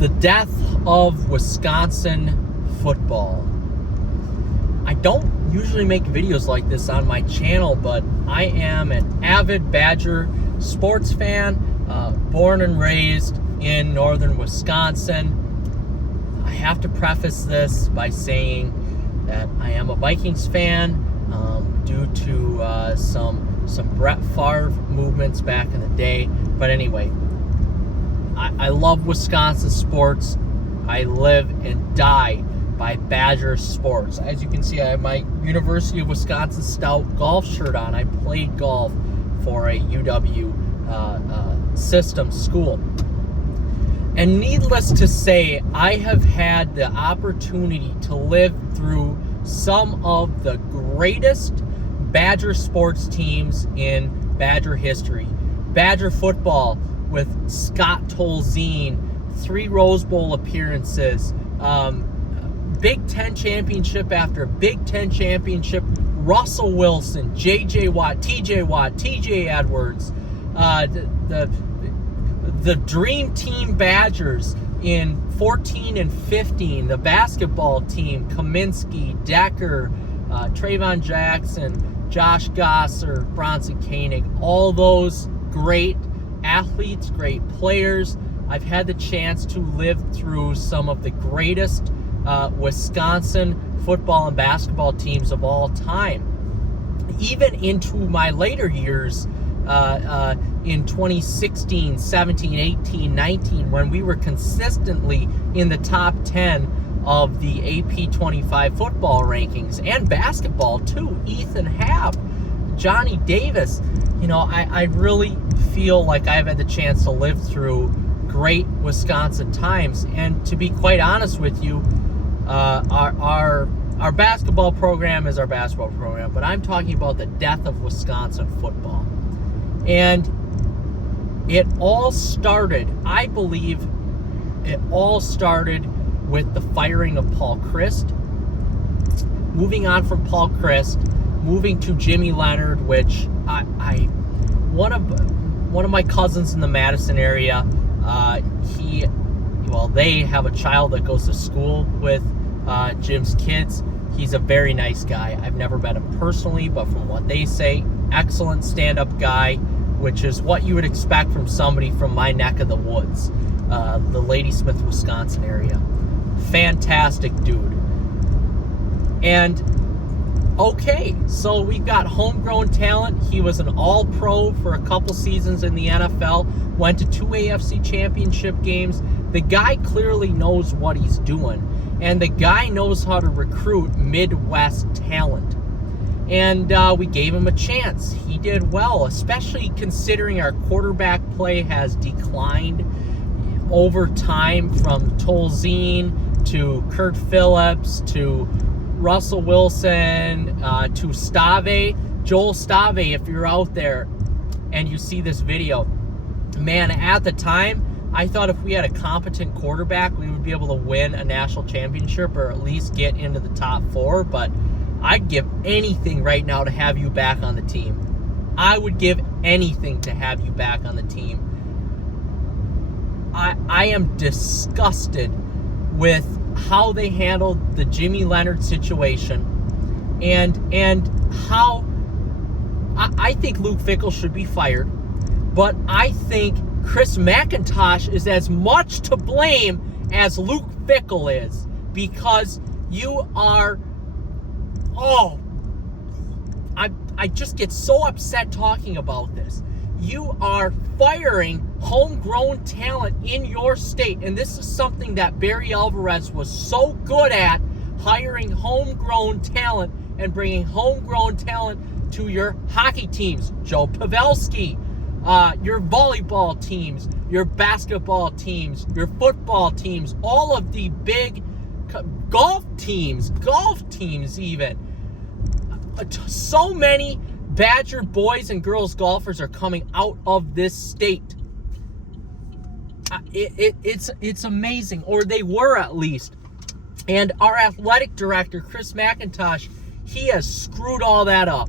The death of Wisconsin football. I don't usually make videos like this on my channel, but I am an avid Badger sports fan, born and raised in northern Wisconsin. I have to preface this by saying that I am a Vikings fan due to some Brett Favre movements back in the day. But anyway, I love Wisconsin sports. I live and die by Badger sports. As you can see, I have my University of Wisconsin Stout golf shirt on. I played golf for a UW system school. And needless to say, I have had the opportunity to live through some of the greatest Badger sports teams in Badger history. Badger football with Scott Tolzien, 3 Rose Bowl appearances, Big Ten championship after Big Ten championship, Russell Wilson, J.J. Watt, T.J. Edwards, the Dream Team Badgers in 14 and 15, the basketball team, Kaminsky, Decker, Trayvon Jackson, Josh Gosser, Bronson Koenig, all those great athletes, great players. I've had the chance to live through some of the greatest Wisconsin football and basketball teams of all time. Even into my later years in 2016, 17, 18, 19, when we were consistently in the top 10 of the AP 25 football rankings, and basketball too. Ethan Happ, Johnny Davis. You know, I really feel like I've had the chance to live through great Wisconsin times. And to be quite honest with you, our basketball program is our basketball program, but I'm talking about the death of Wisconsin football. And it all started, I believe, with the firing of Paul Chryst. Moving on from Paul Chryst, moving to Jimmy Leonhard, which one of my cousins in the Madison area, they have a child that goes to school with Jim's kids. He's a very nice guy. I've never met him personally, but from what they say, excellent stand-up guy, which is what you would expect from somebody from my neck of the woods, the Ladysmith, Wisconsin area. Fantastic dude. And okay, so we've got homegrown talent. He was an all-pro for a couple seasons in the NFL, went to 2 AFC championship games. The guy clearly knows what he's doing, and the guy knows how to recruit Midwest talent. And we gave him a chance. He did well, especially considering our quarterback play has declined over time, from Tolzien to Kurt Phillips to Russell Wilson to Stave. Joel Stave, if you're out there and you see this video, man, at the time, I thought if we had a competent quarterback, we would be able to win a national championship or at least get into the top 4, but I'd give anything right now to have you back on the team. I would give anything to have you back on the team. I am disgusted with how they handled the Jimmy Leonhard situation, and how I think Luke Fickell should be fired, but I think Chris McIntosh is as much to blame as Luke Fickell is, because you are, I just get so upset talking about this. You are firing homegrown talent in your state, and this is something that Barry Alvarez was so good at, hiring homegrown talent and bringing homegrown talent to your hockey teams, Joe Pavelski, your volleyball teams, your basketball teams, your football teams, all of the big golf teams even. So many Badger boys and girls golfers are coming out of this state. It's amazing, or they were at least. And our athletic director, Chris McIntosh, he has screwed all that up.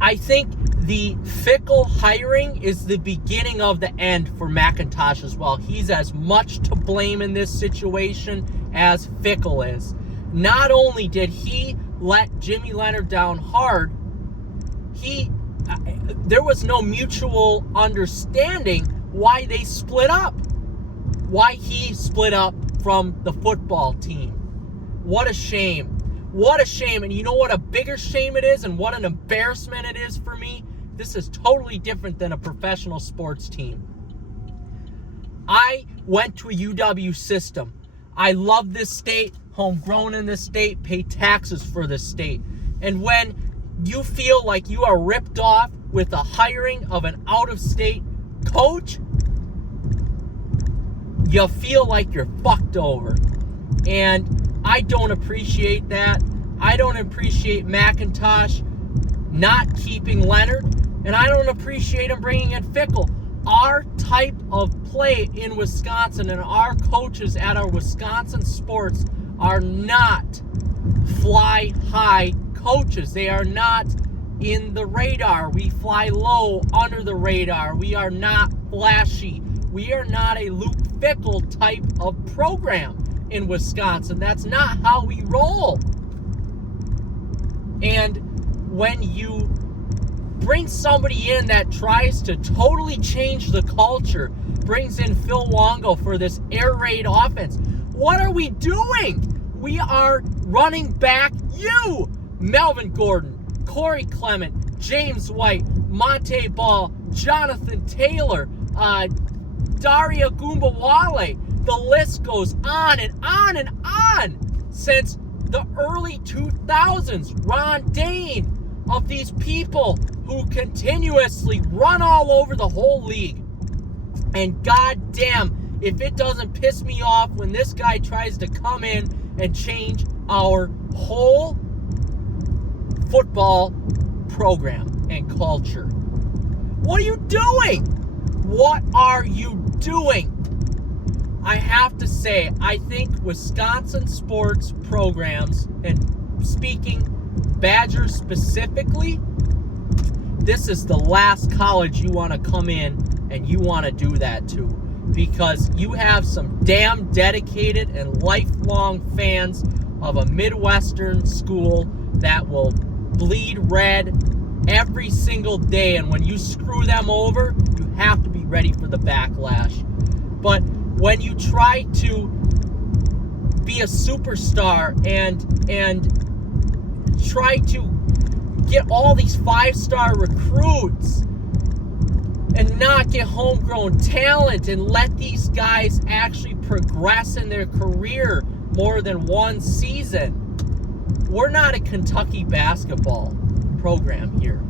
I think the Fickell hiring is the beginning of the end for McIntosh as well. He's as much to blame in this situation as Fickell is. Not only did he let Jimmy Leonard down hard, there was no mutual understanding why they split up. Why he split up from the football team. What a shame. What a shame. And you know what a bigger shame it is and what an embarrassment it is for me? This is totally different than a professional sports team. I went to a UW system. I love this state, homegrown in this state, pay taxes for this state. And when you feel like you are ripped off with the hiring of an out-of-state coach, you feel like you're fucked over. And I don't appreciate that. I don't appreciate McIntosh not keeping Leonard, and I don't appreciate him bringing in Fickell. Our type of play in Wisconsin and our coaches at our Wisconsin sports are not fly-high coaches. They are not in the radar. We fly low, under the radar. We are not flashy. We are not a Luke Fickell type of program in Wisconsin. That's not how we roll. And when you bring somebody in that tries to totally change the culture, brings in Phil Longo for this air raid offense, what are we doing? We are running back you, Melvin Gordon, Corey Clement, James White, Monte Ball, Jonathan Taylor, Daria Gumbawale. The list goes on and on and on. Since the early 2000s, Ron Dane, of these people who continuously run all over the whole league. And goddamn, if it doesn't piss me off when this guy tries to come in and change our whole football program and culture. What are you doing? What are you doing? I have to say, I think Wisconsin sports programs, and speaking Badgers specifically, this is the last college you want to come in and you want to do that to, because you have some damn dedicated and lifelong fans of a Midwestern school that will bleed red every single day, and when you screw them over, you have to be ready for the backlash. But when you try to be a superstar and try to get all these 5-star recruits and not get homegrown talent and let these guys actually progress in their career more than one season. We're not a Kentucky basketball program here.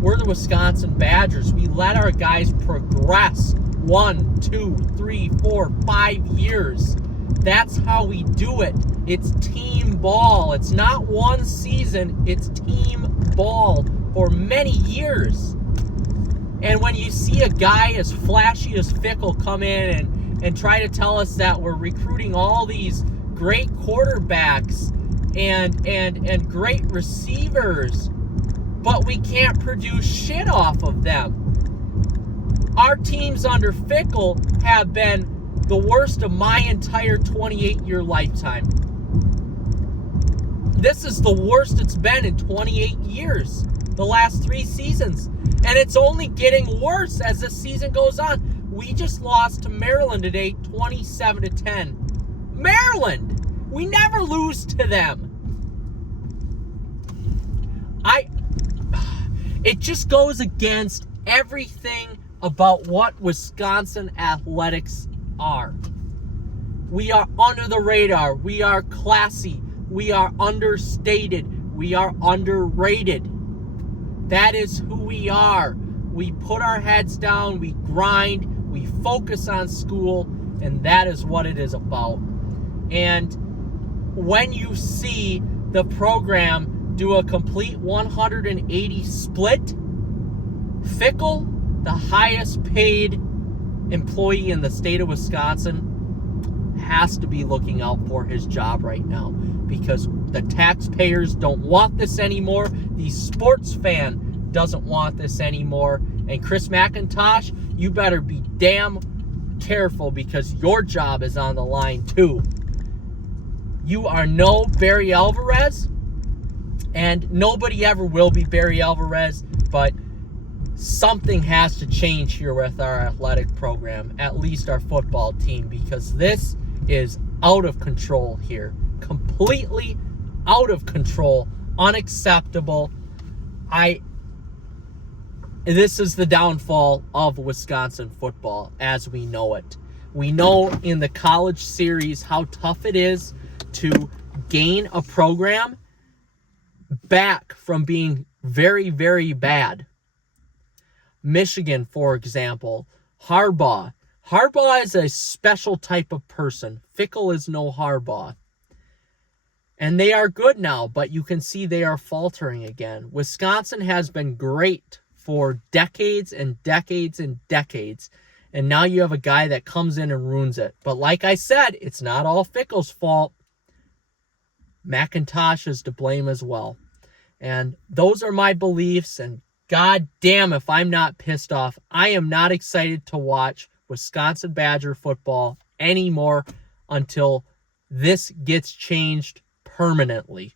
We're the Wisconsin Badgers. We let our guys progress 1, 2, 3, 4, 5 years. That's how we do it. It's team ball. It's not one season. It's team ball for many years. And when you see a guy as flashy as Fickell come in and try to tell us that we're recruiting all these great quarterbacks and great receivers, but we can't produce shit off of them. Our teams under Fickell have been the worst of my entire 28-year lifetime. This is the worst it's been in 28 years, the last 3 seasons. And it's only getting worse as this season goes on. We just lost to Maryland today, 27-10. Maryland! We never lose to them. It just goes against everything about what Wisconsin athletics are. We are under the radar. We are classy. We are understated. We are underrated. That is who we are. We put our heads down. We grind. We focus on school. And that is what it is about. And when you see the program do a complete 180 split, Fickell, the highest paid employee in the state of Wisconsin, has to be looking out for his job right now, because the taxpayers don't want this anymore. These sports fan doesn't want this anymore. And Chris McIntosh, you better be damn careful because your job is on the line too. You are no Barry Alvarez, and nobody ever will be Barry Alvarez, but something has to change here with our athletic program, at least our football team, because this is out of control here. Completely out of control. Unacceptable. This is the downfall of Wisconsin football as we know it. We know in the college series how tough it is to gain a program back from being very, very bad. Michigan, for example, Harbaugh. Harbaugh is a special type of person. Fickell is no Harbaugh. And they are good now, but you can see they are faltering again. Wisconsin has been great for decades and decades and decades. And now you have a guy that comes in and ruins it. But like I said, it's not all Fickell's fault. McIntosh is to blame as well. And those are my beliefs. And God damn if I'm not pissed off. I am not excited to watch Wisconsin Badger football anymore until this gets changed permanently.